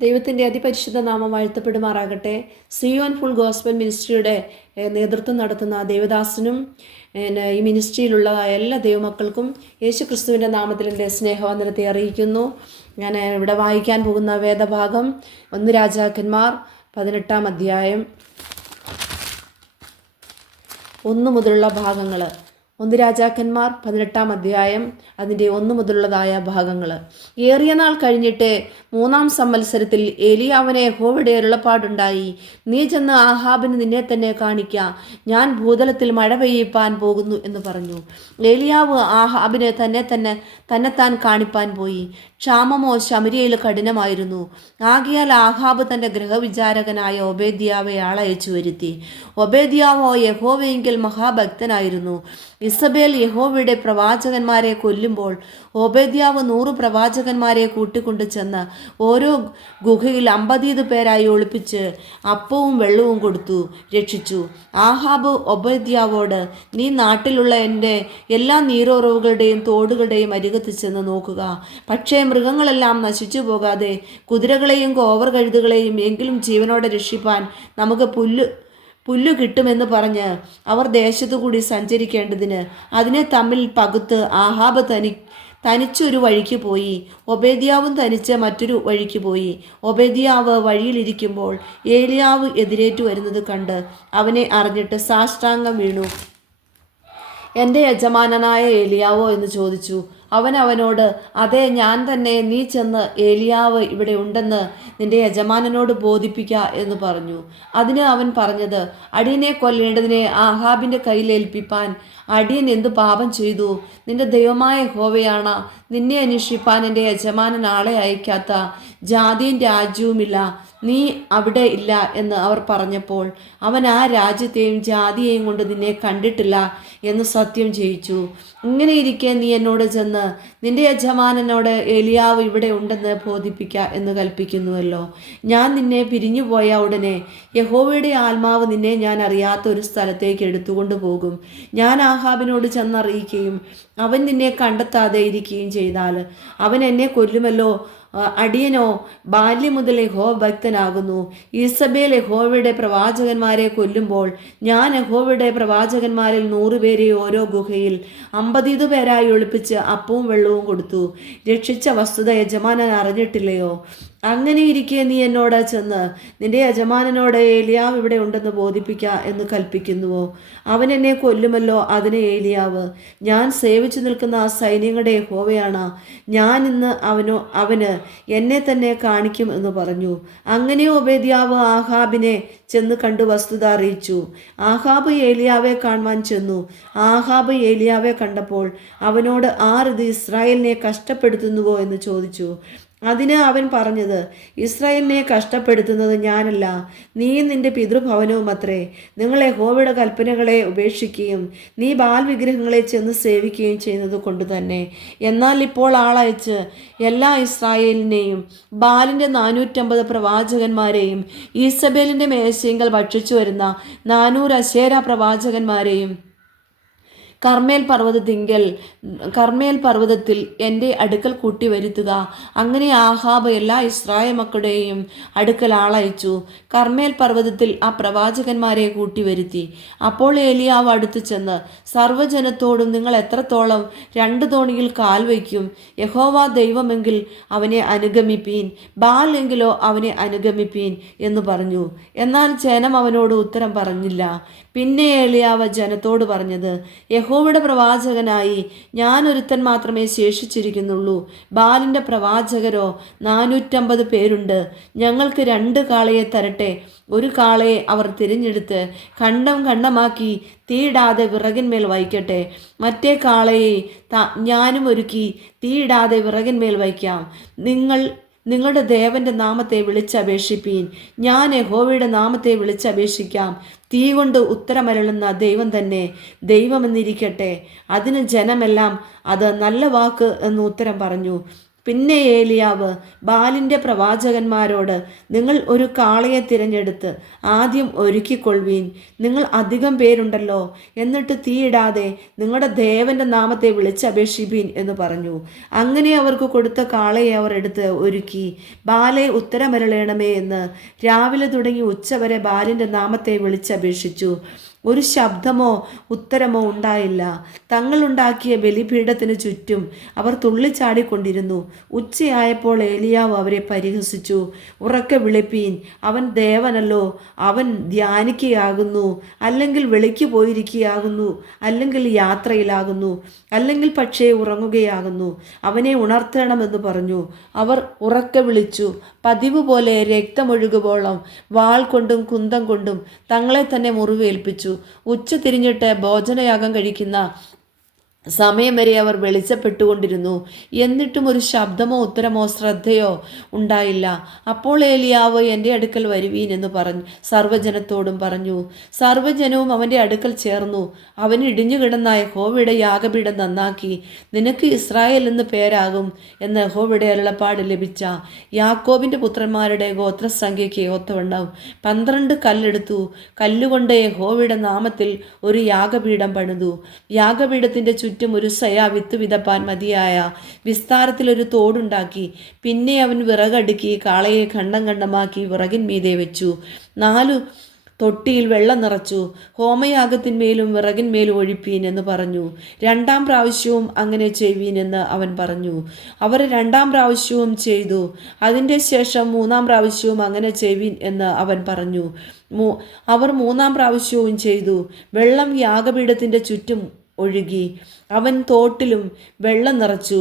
ദൈവത്തിൻ്റെ അതിപരിശുദ്ധ നാമം വാഴ്ത്തപ്പെടുമാറാകട്ടെ. സിയോൻ ഫുൾ ഗോസ്ബൽ മിനിസ്ട്രിയുടെ നേതൃത്വം നടത്തുന്ന ദേവദാസനും ഈ മിനിസ്ട്രിയിലുള്ള എല്ലാ ദൈവമക്കൾക്കും യേശു ക്രിസ്തുവിൻ്റെ നാമത്തിൽ എൻ്റെ സ്നേഹവന്ദനത്തെ അറിയിക്കുന്നു. ഞാൻ ഇവിടെ വായിക്കാൻ പോകുന്ന വേദഭാഗം 1 രാജാക്കന്മാർ 18-ാം അധ്യായം 1 മുതലുള്ള ഭാഗങ്ങൾ. 1 രാജാക്കന്മാർ 18-ാം അധ്യായം അതിൻ്റെ 1 മുതലുള്ളതായ ഭാഗങ്ങൾ. ഏറിയ നാൾ കഴിഞ്ഞിട്ട് 3-ാം സംവത്സരത്തിൽ ഏലിയാവിന് യഹോവയുടെ അരുളപ്പാടുണ്ടായി, നീ ചെന്ന് ആഹാബിന് നിന്നെ തന്നെ കാണിക്കാം, ഞാൻ ഭൂതലത്തിൽ മഴ പെയ്യിപ്പാൻ പോകുന്നു എന്ന് പറഞ്ഞു. ഏലിയാവ് ആഹാബിന് തന്നെത്താൻ കാണിപ്പാൻ പോയി. ക്ഷാമമോ ശമര്യയിൽ കഠിനമായിരുന്നു. ആകയാൽ ആഹാബ് തൻ്റെ ഗൃഹവിചാരകനായ ഒബേദ്യാവെ ആളയച്ചു വരുത്തി. ഒബേദ്യാവോ യഹോവയെങ്കിൽ മഹാഭക്തനായിരുന്നു. ഇസബേൽ യഹോവയുടെ പ്രവാചകന്മാരെ കൊല്ലുമ്പോൾ ഒബേദ്യാവ് 100 പ്രവാചകന്മാരെ കൂട്ടിക്കൊണ്ടു ചെന്ന് ഓരോ ഗുഹയിൽ 50 പേരായി ഒളിപ്പിച്ച് അപ്പവും വെള്ളവും കൊടുത്തു രക്ഷിച്ചു. ആഹാബ് ഒബേദ്യാവോട്, നീ നാട്ടിലുള്ള എൻ്റെ എല്ലാ നീരുറവുകളുടെയും തോടുകളുടെയും അരികത്ത് ചെന്ന് നോക്കുക. പക്ഷേ മൃഗങ്ങളെല്ലാം നശിച്ചു പോകാതെ കുതിരകളെയും കോവർ കഴുതുകളെയും എങ്കിലും ജീവനോടെ രക്ഷിപ്പാൻ നമുക്ക് പുല്ലു കിട്ടുമെന്ന് പറഞ്ഞ് അവർ ദേശത്തുകൂടി സഞ്ചരിക്കേണ്ടതിന് അതിനെ തമ്മിൽ പകുത്ത് ആഹാബ് തനിച്ചൊരു വഴിക്ക് പോയി, ഒബേദ്യാവും തനിച്ച് മറ്റൊരു വഴിക്ക് പോയി. ഒബേദ്യാവ് വഴിയിലിരിക്കുമ്പോൾ ഏലിയാവ് എതിരേറ്റു വരുന്നത് കണ്ട് അവനെ അറിഞ്ഞിട്ട് സാഷ്ടാംഗം വീണു. എൻ്റെ യജമാനനായ ഏലിയാവോ എന്ന് ചോദിച്ചു. അവനോട്, അതെ ഞാൻ തന്നെ, നീ ചെന്ന് ഏലിയാവ് ഇവിടെ ഉണ്ടെന്ന് നിന്റെ യജമാനനോട് ബോധിപ്പിക്ക എന്ന് പറഞ്ഞു. അതിന് അവൻ പറഞ്ഞത്, അടിയനെ കൊല്ലേണ്ടതിനെ ആഹാബിൻ്റെ കയ്യിലേൽപ്പിപ്പാൻ അടിയൻ എന്തു പാപം ചെയ്തു? നിന്റെ ദൈവമായ യഹോവയാണ് നിന്നെ അന്വേഷിപ്പാൻ എൻ്റെ യജമാനൻ ആളെ അയക്കാത്ത ജാതിയും രാജ്യവുമില്ല, നീ അവിടെ ഇല്ല എന്ന് അവർ പറഞ്ഞപ്പോൾ അവൻ ആ രാജ്യത്തെയും ജാതിയെയും കൊണ്ട് നിന്നെ കണ്ടിട്ടില്ല എന്ന് സത്യം ചെയ്യിച്ചു. ഇങ്ങനെയിരിക്കെ നീ എന്നോട് ചെന്ന് നിന്റെ യജമാനനോട് ഏലിയാവ് ഇവിടെ ഉണ്ടെന്ന് ബോധിപ്പിക്ക എന്ന് കൽപ്പിക്കുന്നുവല്ലോ. ഞാൻ നിന്നെ പിരിഞ്ഞുപോയ ഉടനെ യഹോവയുടെ ആത്മാവ് നിന്നെ ഞാൻ അറിയാത്ത ഒരു സ്ഥലത്തേക്ക് എടുത്തുകൊണ്ടു പോകും. ഞാൻ ആഹാബിനോട് ചെന്നറിയിക്കുകയും അവൻ നിന്നെ കണ്ടെത്താതെ ഇരിക്കുകയും ചെയ്താൽ അവൻ എന്നെ കൊല്ലുമല്ലോ. അടിയനോ ബാല്യം മുതൽ യഹോവ ഭക്തനാകുന്നു. ഈസബേൽ യഹോവയുടെ പ്രവാചകന്മാരെ കൊല്ലുമ്പോൾ ഞാൻ യഹോവയുടെ പ്രവാചകന്മാരിൽ 100 പേരെ ഓരോ ഗുഹയിൽ 50 പേരായി ഒളിപ്പിച്ച് അപ്പവും വെള്ളവും കൊടുത്തു. രക്ഷിച്ച വസ്തുത യജമാനൻ അറിഞ്ഞിട്ടില്ലയോ? അങ്ങനെയിരിക്കെ നീ എന്നോട് ചെന്ന് നിന്റെ യജമാനനോട് ഏലിയാവ് ഇവിടെ ഉണ്ടെന്ന് ബോധിപ്പിക്ക എന്ന് കൽപ്പിക്കുന്നുവോ? അവൻ എന്നെ കൊല്ലുമല്ലോ. അതിന് ഏലിയാവ്, ഞാൻ സേവിച്ചു നിൽക്കുന്ന ആ സൈന്യങ്ങളുടെ യഹോവയാണ്, ഞാൻ ഇന്ന് അവന് എന്നെ തന്നെ കാണിക്കും എന്ന് പറഞ്ഞു. അങ്ങനെ ഒബേദ്യാവ് ആഹാബിനെ ചെന്ന് കണ്ടു വസ്തുത അറിയിച്ചു. ആഹാബ് ഏലിയാവെ കാണുവാൻ ചെന്നു. ആഹാബ് ഏലിയാവെ കണ്ടപ്പോൾ അവനോട്, ആർ ഇത് ഇസ്രായേലിനെ കഷ്ടപ്പെടുത്തുന്നുവോ എന്ന് ചോദിച്ചു. അതിന് അവൻ പറഞ്ഞത്, ഇസ്രായേലിനെ കഷ്ടപ്പെടുത്തുന്നത് ഞാനല്ല, നീയും നിന്റെ പിതൃഭവനവും അത്രേ. നിങ്ങൾ യഹോവയുടെ കൽപ്പനകളെ ഉപേക്ഷിക്കുകയും നീ ബാൽ വിഗ്രഹങ്ങളെ ചെന്ന് സേവിക്കുകയും ചെയ്യുന്നത് കൊണ്ട് തന്നെ. എന്നാൽ ഇപ്പോൾ ആളയച്ച് എല്ലാ ഇസ്രായേലിനെയും ബാലിൻ്റെ 450 പ്രവാചകന്മാരെയും ഈസബേലിൻ്റെ മേശയെങ്കിൽ ഭക്ഷിച്ചു വരുന്ന 400 അശേര പ്രവാചകന്മാരെയും കർമ്മേൽ പർവ്വതത്തിൽ എൻ്റെ അടുക്കൽ കൂട്ടി വരുത്തുക. അങ്ങനെ ആഹാബ് എല്ലാ ഇസ്രായേൽ മക്കളുടെയും അടുക്കൽ ആളയച്ചു. കർമ്മേൽ പർവ്വതത്തിൽ ആ പ്രവാചകന്മാരെ കൂട്ടി വരുത്തി. അപ്പോൾ ഏലിയാവ് അടുത്തു ചെന്ന് സർവ്വജനത്തോടും, നിങ്ങൾ എത്രത്തോളം 2 തോണിയിൽ കാൽ വയ്ക്കും? യഹോവ ദൈവമെങ്കിൽ അവനെ അനുഗമിപ്പീൻ, ബാൽ എങ്കിലോ അവനെ അനുഗമിപ്പീൻ എന്ന് പറഞ്ഞു. എന്നാൽ ജനം അവനോട് ഉത്തരം പറഞ്ഞില്ല. പിന്നെ ഏലിയാവ് ജനത്തോട് പറഞ്ഞത്, യഹോവയുടെ പ്രവാചകനായി ഞാൻ ഒരുത്തൻ മാത്രമേ ശേഷിച്ചിരിക്കുന്നുള്ളൂ. ബാലിൻ്റെ പ്രവാചകരോ 450 പേരുണ്ട്. ഞങ്ങൾക്ക് 2 കാളയെ തരട്ടെ. ഒരു കാളയെ അവർ തിരഞ്ഞെടുത്ത് ഖണ്ഡമാക്കി തീയിടാതെ വിറകിന്മേൽ വയ്ക്കട്ടെ. മറ്റേ കാളയെ ഞാനും ഒരുക്കി തീയിടാതെ വിറകിന്മേൽ വയ്ക്കാം. നിങ്ങളുടെ ദേവന്റെ നാമത്തെ വിളിച്ചപേക്ഷിപ്പീൻ. ഞാൻ യഹോവയുടെ നാമത്തെ വിളിച്ചപേക്ഷിക്കാം. തീ കൊണ്ട് ഉത്തരമരുളുന്ന ദൈവം തന്നെ ദൈവമെന്നിരിക്കട്ടെ. അതിന് ജനമെല്ലാം അത് നല്ല വാക്ക് എന്ന് ഉത്തരം പറഞ്ഞു. പിന്നെ ഏലിയാവ് ബാലിൻ്റെ പ്രവാചകന്മാരോട്, നിങ്ങൾ ഒരു കാളയെ തിരഞ്ഞെടുത്ത് ആദ്യം ഒരുക്കിക്കൊള്ളുവീൻ. നിങ്ങൾ അധികം പേരുണ്ടല്ലോ, എന്നിട്ട് തീയിടാതെ നിങ്ങളുടെ ദേവന്റെ നാമത്തെ വിളിച്ചപേക്ഷിപ്പീൻ എന്ന് പറഞ്ഞു. അങ്ങനെ അവർക്ക് കൊടുത്ത കാളയെ അവർ എടുത്ത് ഒരുക്കി. ബാലെ ഉത്തരമരുളേണമേ എന്ന് രാവിലെ തുടങ്ങി ഉച്ചവരെ ബാലിൻ്റെ നാമത്തെ വിളിച്ചപേക്ഷിച്ചു. ഒരു ശബ്ദമോ ഉത്തരമോ ഉണ്ടായില്ല. തങ്ങളുണ്ടാക്കിയ ബലിപീഠത്തിന് ചുറ്റും അവർ തുള്ളിച്ചാടിക്കൊണ്ടിരുന്നു. ഉച്ചയായപ്പോൾ ഏലിയാവ് അവരെ പരിഹസിച്ചു. ഉറക്കെ വിളിപ്പീൻ, അവൻ ദേവനല്ലോ, അവൻ ധ്യാനിക്കുകയാകുന്നു, അല്ലെങ്കിൽ വെളിക്ക് പോയിരിക്കുകയാകുന്നു, അല്ലെങ്കിൽ യാത്രയിലാകുന്നു, അല്ലെങ്കിൽ പക്ഷേ ഉറങ്ങുകയാകുന്നു. അവനെ ഉണർത്തണമെന്ന് പറഞ്ഞു. അവർ ഉറക്കെ വിളിച്ചു. പതിവ് പോലെ രക്തമൊഴുകുവോളം വാൾ കൊണ്ടും കുന്തം കൊണ്ടും തങ്ങളെ തന്നെ മുറിവേൽപ്പിച്ചു. ഉച്ച തിരിഞ്ഞിട്ട് ഭോജനയാഗം കഴിക്കുന്ന സമയം വരെ അവർ വെളിച്ചപ്പെട്ടുകൊണ്ടിരുന്നു. എന്നിട്ടും ഒരു ശബ്ദമോ ഉത്തരമോ ശ്രദ്ധയോ ഉണ്ടായില്ല. അപ്പോൾ ഏലിയാവ്, എൻ്റെ അടുക്കൽ വരുവീൻ എന്ന് പറഞ്ഞു സർവ്വജനത്തോടും പറഞ്ഞു. സർവ്വജനവും അവൻ്റെ അടുക്കൽ ചേർന്നു. അവൻ ഇടിഞ്ഞു കിടന്ന യഹോവയുടെ യാഗപീഠം നന്നാക്കി, നിനക്ക് ഇസ്രായേൽ എന്ന് പേരാകും എന്ന് യഹോവയുടെ അരുളപ്പാട് ലഭിച്ച യാക്കോബിൻ്റെ പുത്രന്മാരുടെ ഗോത്രസംഖ്യയ്ക്ക് ഒത്തവണ്ണം 12 കല്ലെടുത്തു. കല്ലുകൊണ്ട് യഹോവയുടെ നാമത്തിൽ ഒരു യാഗപീഠം പണിതു. യാഗപീഠത്തിൻ്റെ ചുറ്റും ഒരു സയ വിത്ത് വിതപ്പാൻ മതിയായ വിസ്താരത്തിലൊരു തോടുണ്ടാക്കി. പിന്നെ അവൻ വിറകടുക്കി കാളയെ ഖണ്ഡം ഖണ്ഡമാക്കി വിറകിന്മീതെ വെച്ചു. 4 തൊട്ടിയിൽ വെള്ളം നിറച്ചു. ഹോമയാഗത്തിന്മേലും വിറകിന്മേലും ഒഴിപ്പീൻ എന്ന് പറഞ്ഞു. 2-ാം പ്രാവശ്യവും അങ്ങനെ ചെയ്യുവീൻ എന്ന് അവൻ പറഞ്ഞു. അവർ 2-ാം പ്രാവശ്യവും ചെയ്തു. അതിൻ്റെ ശേഷം 3-ാം പ്രാവശ്യവും അങ്ങനെ ചെയ്യുവീൻ എന്ന് അവൻ പറഞ്ഞു. അവർ 3-ാം പ്രാവശ്യവും ചെയ്തു. വെള്ളം യാഗപീഠത്തിൻ്റെ ചുറ്റും ഒഴുകി. അവൻ തോട്ടിലും വെള്ളം നിറച്ചു.